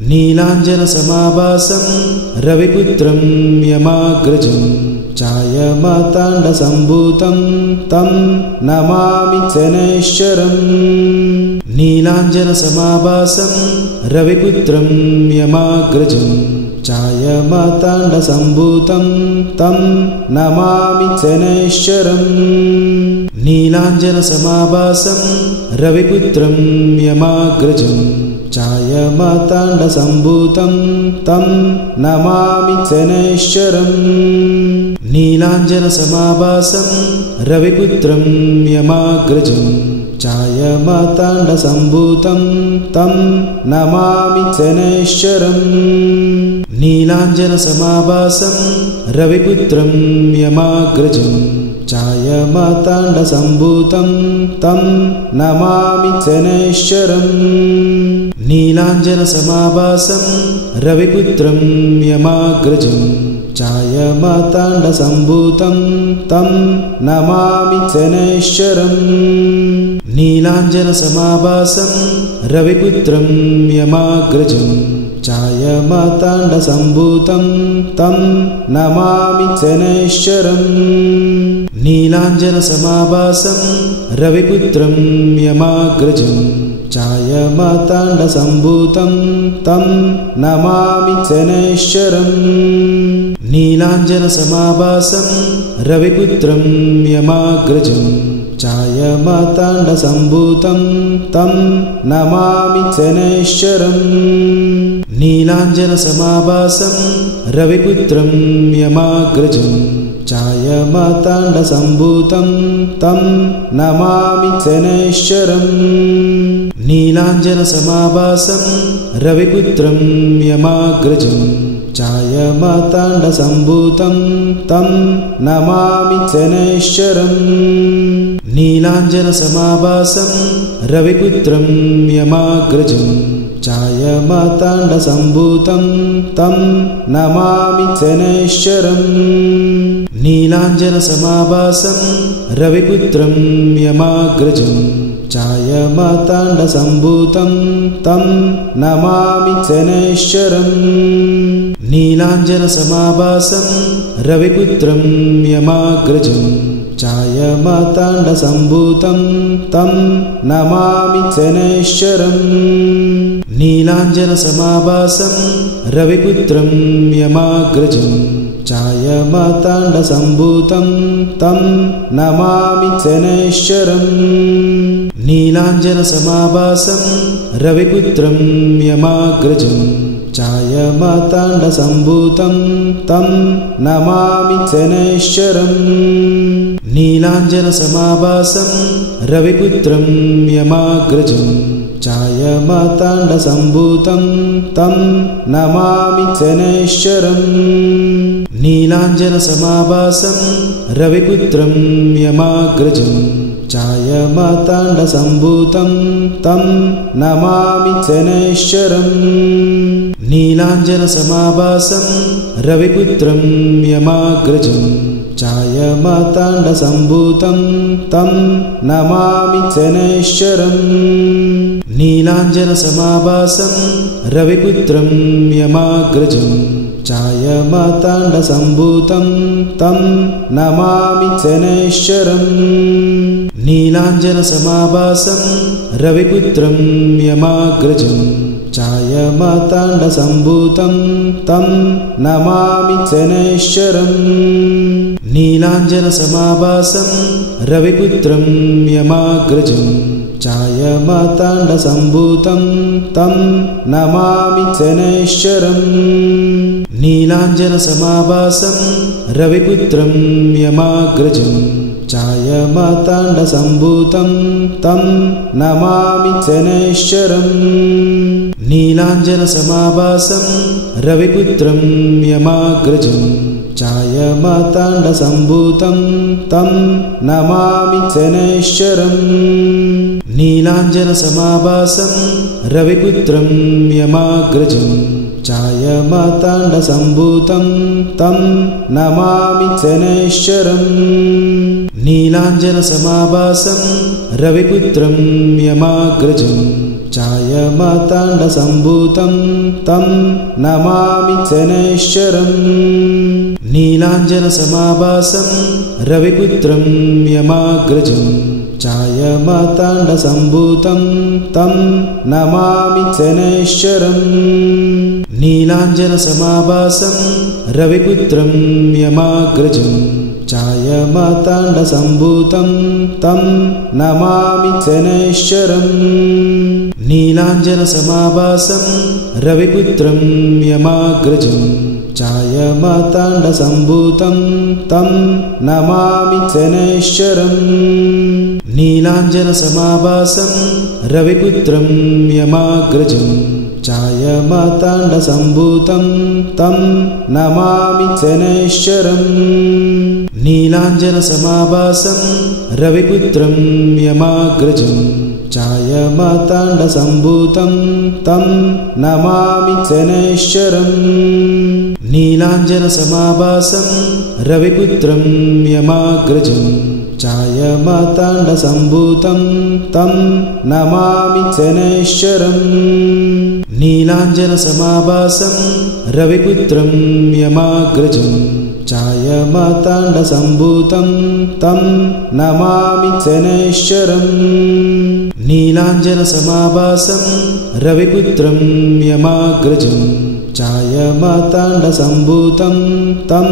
नीलाञ्जनसमाभासं रविपुत्रं यमाग्रजं छायामार्ताण्डसम्भूतं तं नमामि शनैश्चरम्। नीलाञ्जनसमाभासं रविपुत्रं यमाग्रजं छायामार्ताण्डसम्भूतं तं नमामि शनैश्चरम्। नीलाञ्जनसमाभासं रविपुत्रं यमाग्रजं छायामार्ताण्डसम्भूतं तं नमामि शनैश्चरम्। नीलाञ्जनसमाभासं रविपुत्रं यमाग्रजं छायामार्ताण्डसम्भूतं तं नमामि शनैश्चरम्। नीलाञ्जनसमाभासं रविपुत्रं यमाग्रजं छायामार्ताण्डसम्भूतं तं नमामि शनैश्चरम्। नीलाञ्जनसमाभासं रविपुत्रं यमाग्रजं छायामार्ताण्डसम्भूतं तं नमामि शनैश्चरम्। नीलाञ्जनसमाभासं रविपुत्रं यमाग्रजं छायामार्ताण्डसम्भूतं तं नमामि शनैश्चरम्। नीलाञ्जनसमाभासं रविपुत्रं यमाग्रजं छायामार्ताण्डसम्भूतं तं नमामि शनैश्चरम्। नीलाञ्जनसमाभासं रविपुत्रं यमाग्रजं छायामार्ताण्डसम्भूतं तं नमामि शनैश्चरम्। नीलाञ्जनसमाभासं रविपुत्रं यमाग्रजं छायामार्ताण्डसम्भूतं तं नमामि शनैश्चरम्। नीलाञ्जनसमाभासं रविपुत्रं यमाग्रजं छायामार्ताण्डसम्भूतं तं नमामि शनैश्चरम्। नीलाञ्जनसमाभासं रविपुत्रं यमाग्रजं छायामार्ताण्डसम्भूतं तं नमामि शनैश्चरम्। नीलाञ्जनसमाभासं रविपुत्रं यमाग्रजं छायामार्ताण्डसम्भूतं तं नमामि शनैश्चरम्। नीलाञ्जनसमाभासं रविपुत्रं यमाग्रजं छायामार्ताण्डसम्भूतं तं नमामि शनैश्चरम्। नीलाञ्जनसमाभासं रविपुत्रं यमाग्रजं छायामार्ताण्डसम्भूतं तं नमामि शनैश्चरम्। नीलाञ्जनसमाभासं रविपुत्रं यमाग्रजं छायामार्ताण्डसम्भूतं तं नमामि शनैश्चरम्। नीलाञ्जनसमाभासं रविपुत्रं यमाग्रजं छायामार्ताण्डसम्भूतं तं नमामि शनैश्चरम्। नीलाञ्जनसमाभासं रविपुत्रं यमाग्रजं छायामार्ताण्डसम्भूतं तं नमामि शनैश्चरम्। नीलाञ्जनसमाभासं रविपुत्रं यमाग्रजं छायामार्ताण्डसम्भूतं तं नमामि शनैश्चरम्। नीलाञ्जनसमाभासं रविपुत्रं यमाग्रजं छायामार्ताण्डसम्भूतं तं नमामि शनैश्चरम्। नीलाञ्जनसमाभासं रविपुत्रं यमाग्रजं छायामार्ताण्डसम्भूतं तं नमामि शनैश्चरम्। नीलाञ्जनसमाभासं रविपुत्रं यमाग्रजं छायामार्ताण्डसम्भूतं तं नमामि शनैश्चरम्। नीलाञ्जनसमाभासं रविपुत्रं यमाग्रजं छायामार्ताण्डसम्भूतं तं नमामि शनैश्चरम्। नीलाञ्जनसमाभासं रविपुत्रं यमाग्रजं छायामार्ताण्डसम्भूतं तं नमामि शनैश्चरम्। नीलाञ्जनसमाभासं रविपुत्रं यमाग्रजं छायामार्ताण्डसम्भूतं तं नमामि शनैश्चरम्। नीलाञ्जनसमाभासं रविपुत्रं यमाग्रजं ఛాయమార్తాండసంభూతం తం నమామి శనైశ్చరం నీలాంజనసమాభాసం రవిపుత్రం యమాగ్రజం ఛాయమార్తాండసంభూతం తం నమామి శనైశ్చరం నీలాంజనసమాభాసం రవిపుత్రం యమాగ్రజం ఛాయమార్తాండసంభూతం తం నమామి శనైశ్చరం నీలాంజనసమాభాసం రవిపుత్రం యమాగ్రజం ఛాయమార్తాండసంభూతం తం నమామి శనైశ్చరం నీలాంజనసమాభాసం రవిపుత్రం యమాగ్రజం ఛాయమార్తాండసంభూతం తం నమామి శనైశ్చరం నీలాంజనసమాభాసం రవిపుత్రం యమాగ్రజం ఛాయమార్తాండసంభూతం తం నమామి శనైశ్చరం నీలాంజనసమాభాసం రవిపుత్రం యమాగ్రజం ఛాయమార్తాండసంభూతం తం నమామి శనైశ్చరం నీలాంజనసమాభాసం రవిపుత్రం యమాగ్రజం ఛాయమార్తాండసంభూతం తం నమామి శనైశ్చరం నీలాంజనసమాభాసం రవిపుత్రం యమాగ్రజం ఛాయమార్తాండసంభూతం తం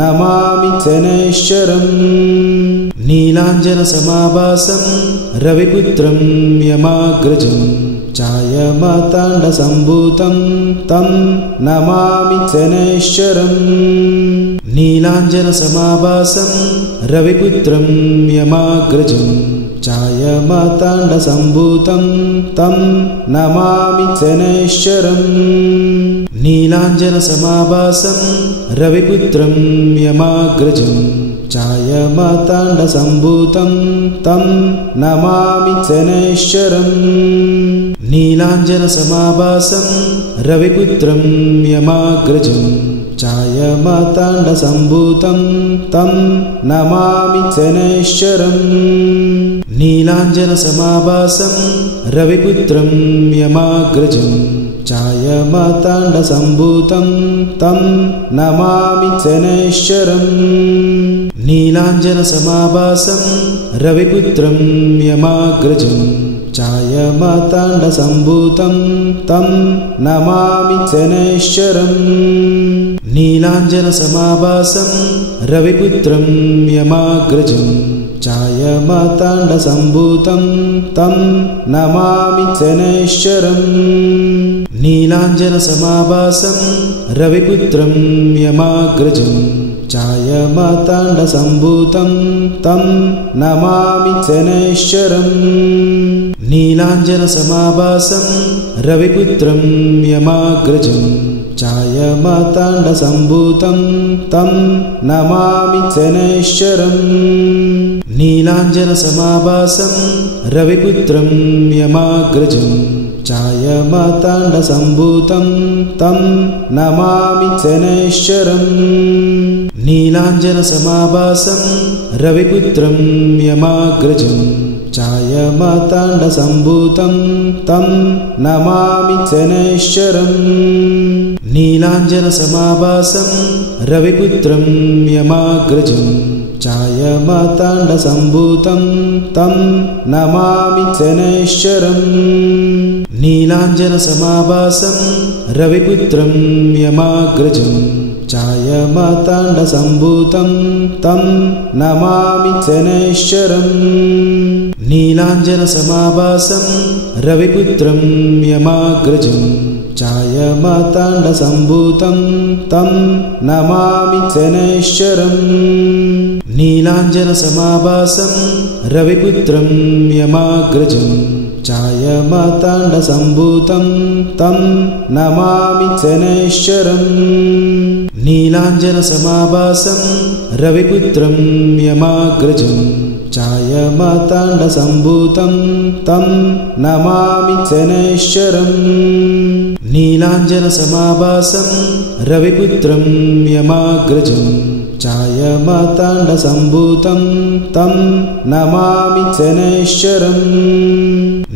నమామి శనైశ్చరం నీలాంజనసమాభాసం రవిపుత్రం యమాగ్రజం ఛాయమార్తాండసంభూతం తం నమామి శనైశ్చరం నీలాంజనసమాభాసం రవిపుత్రం యమాగ్రజం ఛాయమార్తాండసంభూతం తం నమామి శనైశ్చరం నీలాంజనసమాభాసం రవిపుత్రం యమాగ్రజం ఛాయమార్తాండసంభూతం తం నమామి శనైశ్చరం నీలాంజనసమాభాసం రవిపుత్రం యమాగ్రజం ఛాయమార్తాండసంభూతం తం నమామి శనైశ్చరం నీలాంజనసమాభాసం రవిపుత్రం యమాగ్రజం ఛాయమార్తాండసంభూతం తం నమామి శనైశ్చరం నీలాంజనసమాభాసం రవిపుత్రం యమాగ్రజం ఛాయమార్తాండసంభూతం తం నమామి శనైశ్చరం నీలాంజనసమాభాసం రవిపుత్రం యమాగ్రజం ఛాయమార్తాండసంభూతం తం నమామి శనైశ్చరం నీలాంజనసమాభాసం రవిపుత్రం యమాగ్రజం ఛాయమార్తాండసంభూతం తం నమామి శనైశ్చరం నీలాంజనసమాభాసం రవిపుత్రం యమాగ్రజం ఛాయమార్తాండసంభూతం తం నమామి శనైశ్చరం నీలాంజనసమాభాసం రవిపుత్రం యమాగ్రజం ఛాయమార్తాండసంభూతం తం నమామి శనైశ్చరం నీలాంజనసమాభాసం రవిపుత్రం యమాగ్రజం ఛాయమార్తాండసంభూతం తం నమామి శనైశ్చరం నీలాంజనసమాభాసం రవిపుత్రం యమాగ్రజం ఛాయమార్తాండసంభూతం తం నమామి శనైశ్చరం నీలాంజనసమాభాసం రవిపుత్రం యమాగ్రజం ఛాయమార్తాండసంభూతం తం నమామి శనైశ్చరం నీలాంజనసమాభాసం రవిపుత్రం యమాగ్రజం ఛాయమార్తాండసంభూతం తం నమామి శనైశ్చరం నీలాంజనసమాభాసం రవిపుత్రం యమాగ్రజం ఛాయమార్తాండసంభూతం తం నమామి శనైశ్చరం నీలాంజనసమాభాసం రవిపుత్రం యమాగ్రజం ఛాయమార్తాండసంభూతం తం నమామి శనైశ్చరం నీలాంజనసమాభాసం రవిపుత్రం యమాగ్రజం ఛాయమార్తాండసంభూతం తం నమామి శనైశ్చరం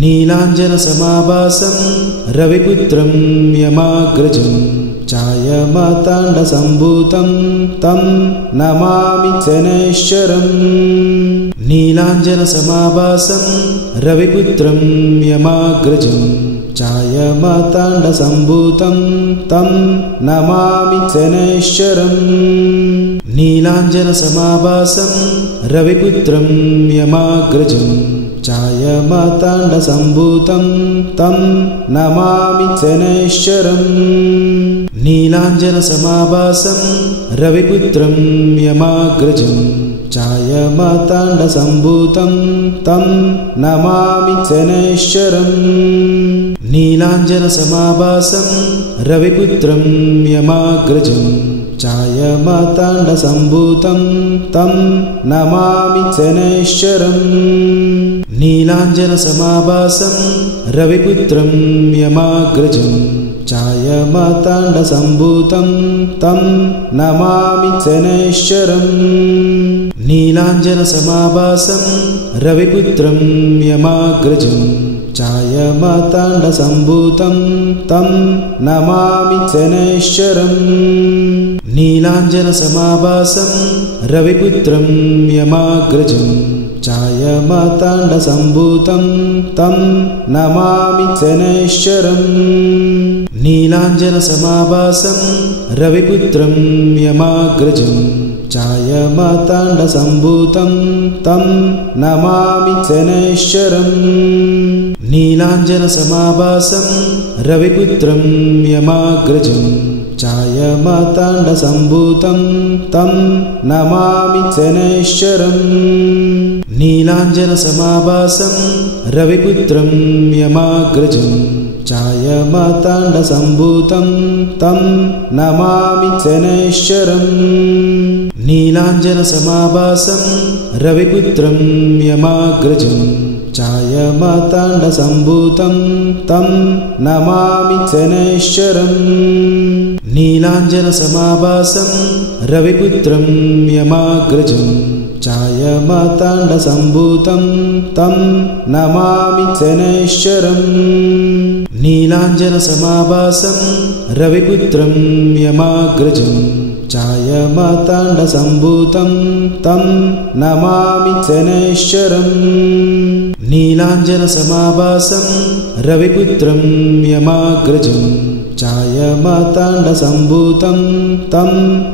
నీలాంజనసమాభాసం రవిపుత్రం యమాగ్రజం ఛాయమార్తాండసంభూతం తం నమామి శనైశ్చరం నీలాంజనసమాభాసం రవిపుత్రం యమాగ్రజం ఛాయమార్తాండసంభూతం తం నమామి శనైశ్చరం నీలాంజనసమాభాసం రవిపుత్రం యమాగ్రజం ఛాయమార్తాండసంభూతం తం నమామి శనైశ్చరం నీలాంజనసమాభాసం రవిపుత్రం యమాగ్రజం ఛాయమార్తాండసంభూతం తం నమామి శనైశ్చరం నీలాంజనసమాభాసం రవిపుత్రం యమాగ్రజం ఛాయమార్తాండసంభూతం తం నమామి శనైశ్చరం నీలాంజనసమాభాసం రవిపుత్రం యమాగ్రజం ఛాయమార్తాండసంభూతం తం నమామి శనైశ్చరం నీలాంజనసమాభాసం రవిపుత్రం యమాగ్రజం ఛాయమార్తాండసంభూతం తం నమామి శనైశ్చరం నీలాంజనసమాభాసం రవిపుత్రం యమాగ్రజం ఛాయమార్తాండసంభూతం తం నమామి శనైశ్చరం నీలాంజనసమాభాసం రవిపుత్రం యమాగ్రజం ఛాయమార్తాండసంభూతం తం నమామి శనైశ్చరం నీలాంజనసమాభాసం రవిపుత్రం యమాగ్రజం ఛాయమార్తాండసంభూతం తం నమామి శనైశ్చరం నీలాంజనసమాభాసం రవిపుత్రం యమాగ్రజం ఛాయమార్తాండసంభూతం తం నమామి శనైశ్చరం నీలాంజనసమాభాసం రవిపుత్రం యమాగ్రజం ఛాయమార్తాండసంభూతం తం నమామి శనైశ్చరం నీలాంజనసమాభాసం రవిపుత్రం యమాగ్రజం ఛాయమార్తాండసంభూతం తం నమామి శనైశ్చరం నీలాంజనసమాభాసం రవిపుత్రం యమాగ్రజం ఛాయమార్తాండసంభూతం తం నమామి శనైశ్చరం నీలాంజనసమాభాసం రవిపుత్రం యమాగ్రజం ఛాయమార్తాండసంభూతం తం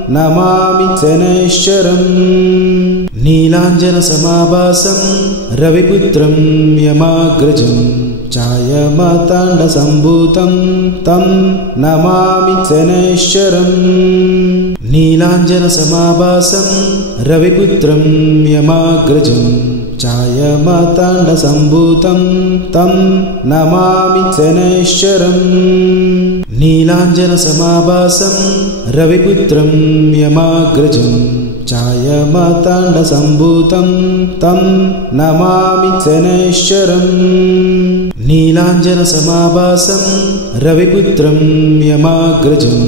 నమామి శనైశ్చరం నీలాంజనసమాభాసం రవిపుత్రం యమాగ్రజం ఛాయమార్తాండసంభూతం తం నమామి శనైశ్చరం నీలాంజనసమాభాసం రవిపుత్రం యమాగ్రజం ఛాయమార్తాండసంభూతం తం నమామి శనైశ్చరం నీలాంజనసమాభాసం రవిపుత్రం యమాగ్రజం ఛాయమార్తాండసంభూతం తం నమామి శనైశ్చరం నీలాంజనసమాభాసం రవిపుత్రం యమాగ్రజం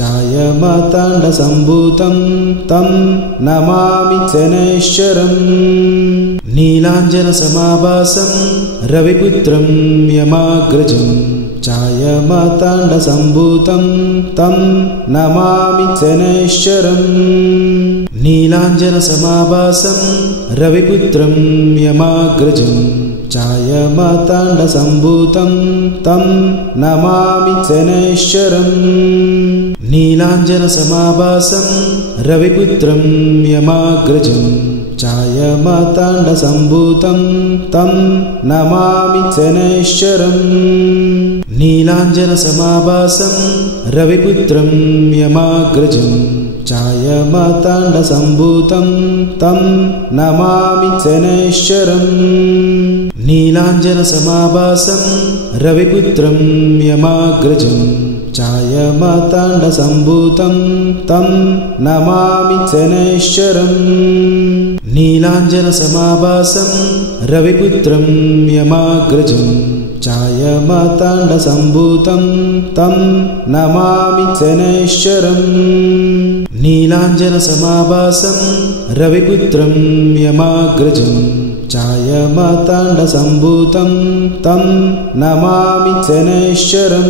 ఛాయమార్తాండసంభూతం తం నమామి శనైశ్చరం నీలాంజనసమాభాసం రవిపుత్రం యమాగ్రజం ఛాయమార్తాండసంభూతం తం నమామి శనైశ్చరం నీలాంజనసమాభాసం రవిపుత్రం యమాగ్రజం ఛాయమార్తాండసంభూతం తం నమామి శనైశ్చరం నీలాంజనసమాభాసం రవిపుత్రం యమాగ్రజం ఛాయమార్తాండసంభూతం తం నమామి శనైశ్చరం నీలాంజనసమాభాసం రవిపుత్రం యమాగ్రజం ఛాయమార్తాండసంభూతం తం నమామి శనైశ్చరం నీలాంజనసమాభాసం రవిపుత్రం యమాగ్రజం ఛాయమార్తాండసంభూతం తం నమామి శనైశ్చరం నీలాంజనసమాభాసం రవిపుత్రం యమాగ్రజం ఛాయమాతాండసంభూతం తం నమామి శనైశ్చరం నీలాంజనసమాభాసం రవిపుత్రం యమాగ్రజం ఛాయమాతాండసంభూతం తం నమామి శనైశ్చరం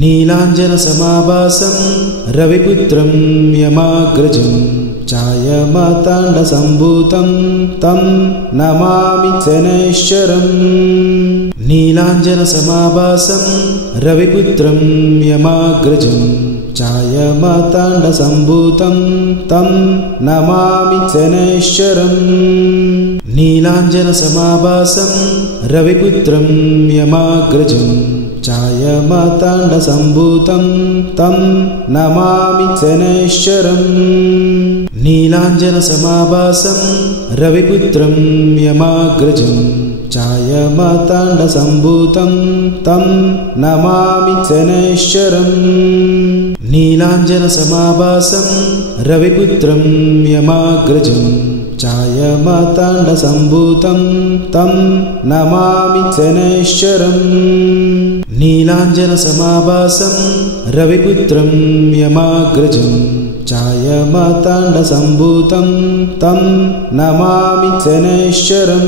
నీలాంజనసమాభాసం రవిపుత్రం యమాగ్రజం ఛాయమాతాండసంభూతం తం నమామి శనైశ్చరం నీలాంజనసమాభాసం రవిపుత్రం యమాగ్రజం ఛాయమాతాండసంభూతం తం నమామి శనైశ్చరం నీలాంజనసమాభాసం రవిపుత్రం యమాగ్రజం ఛాయమాతాండసంభూతం తం నమామి శనైశ్చరం నీలాంజనసమాభాసం రవిపుత్రం యమాగ్రజం ఛాయమాతాండసంభూతం తం నమామి శనైశ్చరం నీలాంజనసమాభాసం రవిపుత్రం యమాగ్రజం ఛాయమాతాండసంభూతం తం నమామి శనైశ్చరం నీలాంజనసమాభాసం రవిపుత్రం యమాగ్రజం ఛాయమాతాండసంభూతం తం నమామి శనైశ్చరం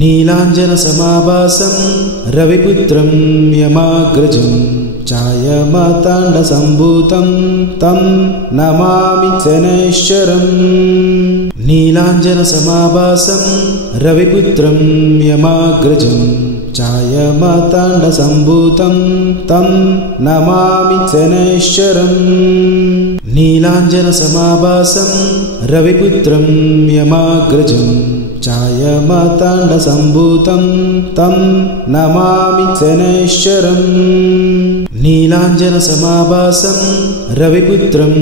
నీలాంజనసమాభాసం రవిపుత్రం యమాగ్రజం ఛాయమాతాండసంభూతం తం నమామి శనైశ్చరం నీలాంజనసమాభాసం రవిపుత్రం యమాగ్రజం ఛాయమాతాండసంభూతం తం నమామి శనైశ్చరం నీలాంజనసమాభాసం రవిపుత్రం యమాగ్రజం ఛాయమాతాండసంభూతం తం నమామి శనైశ్చరం నీలాంజనసమాభాసం రవిపుత్రం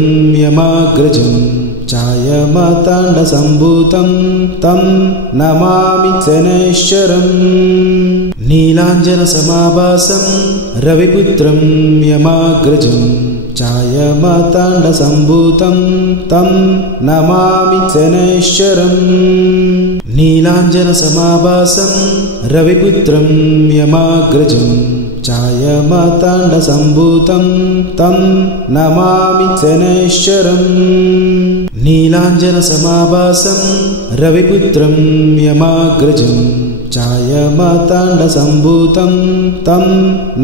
యమాగ్రజం ఛాయమాతాండసంభూతం తం నమామి శనైశ్చరం నీలాంజనసమాభాసం రవిపుత్రం యమాగ్రజం ఛాయమాతాండసంభూతం తం నమామి శనైశ్చరం నీలాంజనసమాభాసం రవిపుత్రం యమాగ్రజం ఛాయమాతాండసంభూతం తం నమామి శనైశ్చరం నీలాంజనసమాభాసం రవిపుత్రం యమాగ్రజం ఛాయమాతాండసంభూతం తం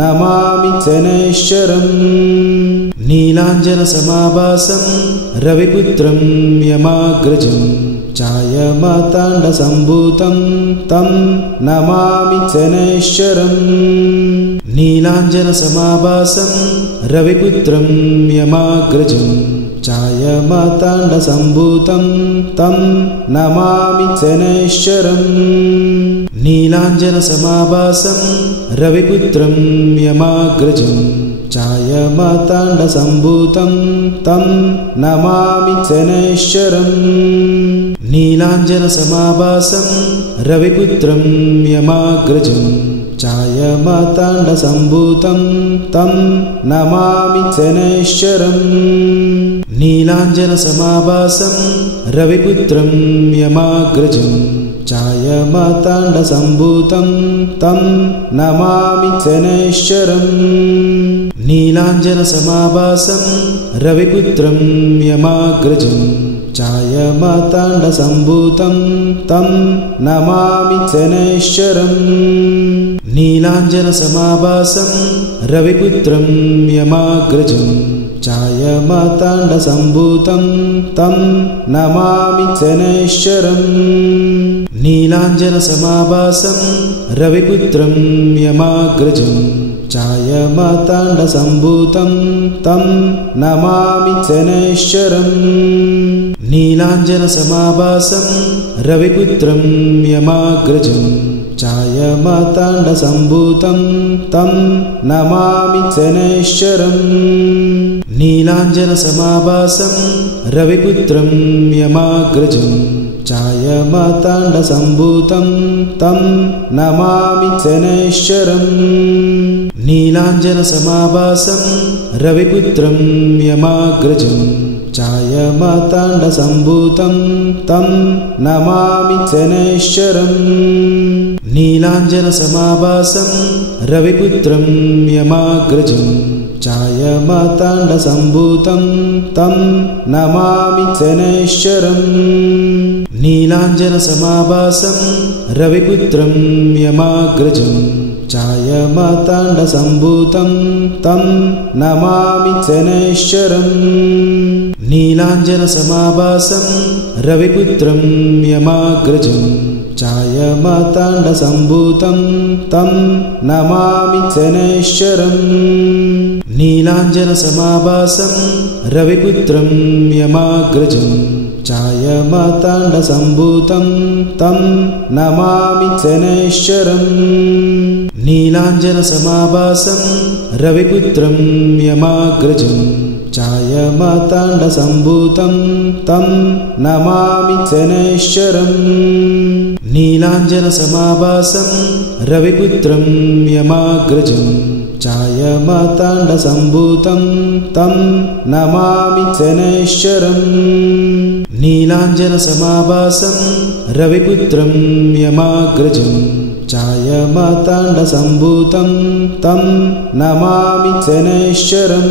నమామి శనైశ్చరం నీలాంజనసమాభాసం రవిపుత్రం యమాగ్రజం ఛాయమాతాండసంభూతం తం నమామి శనైశ్చరం నీలాంజనసమాభాసం రవిపుత్రం యమాగ్రజం ఛాయమాతాండసంభూతం తం నమామి శనైశ్చరం నీలాంజనసమాభాసం రవిపుత్రం యమాగ్రజం ఛాయమాతాండసంభూతం తం నమామి శనైశ్చరం నీలాంజనసమాభాసం రవిపుత్రం యమాగ్రజం ఛాయమాతాండసంభూతం తం నమామి శనైశ్చరం నీలాంజనసమాభాసం రవిపుత్రం యమాగ్రజం ఛాయమాతాండసంభూతం తం నమామి శనైశ్చరం నీలాంజనసమాభాసం రవిపుత్రం యమాగ్రజం ఛాయమాతాండసంభూతం తం నమామి శనైశ్చరం నీలాంజనసమాభాసం రవిపుత్రం యమాగ్రజం ఛాయమాతాండసంభూతం తం నమామి శనైశ్చరం నీలాంజనసమాభాసం రవిపుత్రం యమాగ్రజం ఛాయమాతాండసంభూతం తం నమామి శనైశ్చరం నీలాంజనసమాభాసం రవిపుత్రం యమాగ్రజం ఛాయమాతాండసంభూతం తం నమామి శనైశ్చరం నీలాంజనసమాభాసం రవిపుత్రం యమాగ్రజం ఛాయమాతాండసంభూతం తం నమామి శనైశ్చరం నీలాంజనసమాభాసం రవిపుత్రం యమాగ్రజం ఛాయమాతాండసంభూతం తం నమామి శనైశ్చరం నీలాంజనసమాభాసం రవిపుత్రం యమాగ్రజం ఛాయమాతాండసంభూతం తం నమామి శనైశ్చరం నీలాంజనసమాభాసం రవిపుత్రం యమాగ్రజం ఛాయమాతాండసంభూతం తం నమామి శనైశ్చరం నీలాంజనసమాభాసం రవిపుత్రం యమాగ్రజం ఛాయమాతాండసంభూతం తం నమామి శనైశ్చరం నీలాంజనసమాభాసం రవిపుత్రం యమాగ్రజం ఛాయమాతాండసంభూతం తం నమామి శనైశ్చరం నీలాంజనసమాభాసం రవిపుత్రం యమాగ్రజం ఛాయమాతాండసంభూతం తం నమామి శనైశ్చరం నీలాంజనసమాభాసం రవిపుత్రం యమాగ్రజం ఛాయమాతాండసంభూతం తం నమామి శనైశ్చరం నీలాంజనసమాభాసం రవిపుత్రం యమాగ్రజం ఛాయమాతాండసంభూతం తం నమామి శనైశ్చరం